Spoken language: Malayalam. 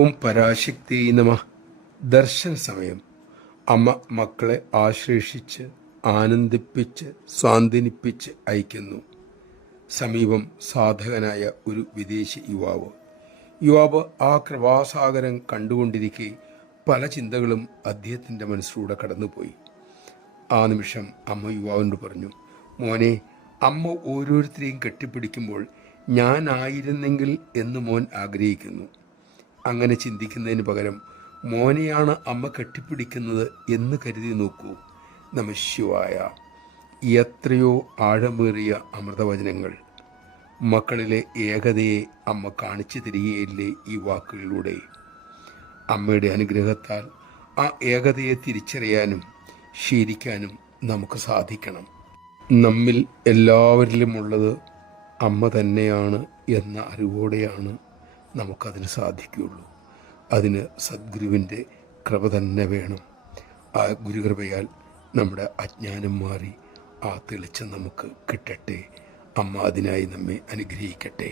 ഓം പരാശക്തി നമ. ദർശന സമയം. അമ്മ മക്കളെ ആശ്ലേഷിച്ച് ആനന്ദിപ്പിച്ച് സ്വാന്തനിപ്പിച്ച് അയക്കുന്നു. സമീപം സാധകനായ ഒരു വിദേശി യുവാവ് ആ കൃപാസാഗരം കണ്ടുകൊണ്ടിരിക്കെ പല ചിന്തകളും അദ്ദേഹത്തിൻ്റെ മനസ്സിലൂടെ കടന്നുപോയി. ആ നിമിഷം അമ്മ യുവാവിനോട് പറഞ്ഞു, മോനെ, അമ്മ ഓരോരുത്തരെയും കെട്ടിപ്പിടിക്കുമ്പോൾ ഞാനായിരുന്നെങ്കിൽ എന്ന് മോൻ ആഗ്രഹിക്കുന്നു. അങ്ങനെ ചിന്തിക്കുന്നതിന് പകരം മോനെയാണ് അമ്മ കെട്ടിപ്പിടിക്കുന്നത് എന്ന് കരുതി നോക്കൂ. നമഃശിവായ. എത്രയോ ആഴമേറിയ അമൃതവചനങ്ങൾ. മക്കളിലെ ഏകതയെ അമ്മ കാണിച്ചു തരികയില്ലേ ഈ വാക്കുകളിലൂടെ? അമ്മയുടെ അനുഗ്രഹത്താൽ ആ ഏകതയെ തിരിച്ചറിയാനും ശീലിക്കാനും നമുക്ക് സാധിക്കണം. നമ്മിൽ എല്ലാവരിലുമുള്ളത് അമ്മ തന്നെയാണ് എന്ന അറിവോടെയാണ് നമുക്കതിന് സാധിക്കുകയുള്ളൂ. അതിന് സദ്ഗുരുവിൻ്റെ കൃപ തന്നെ വേണം. ആ ഗുരുകൃപയാൽ നമ്മുടെ അജ്ഞാനം മാറി ആ തെളിച്ചം നമുക്ക് കിട്ടട്ടെ. അമ്മ അതിനായി നമ്മെ അനുഗ്രഹിക്കട്ടെ.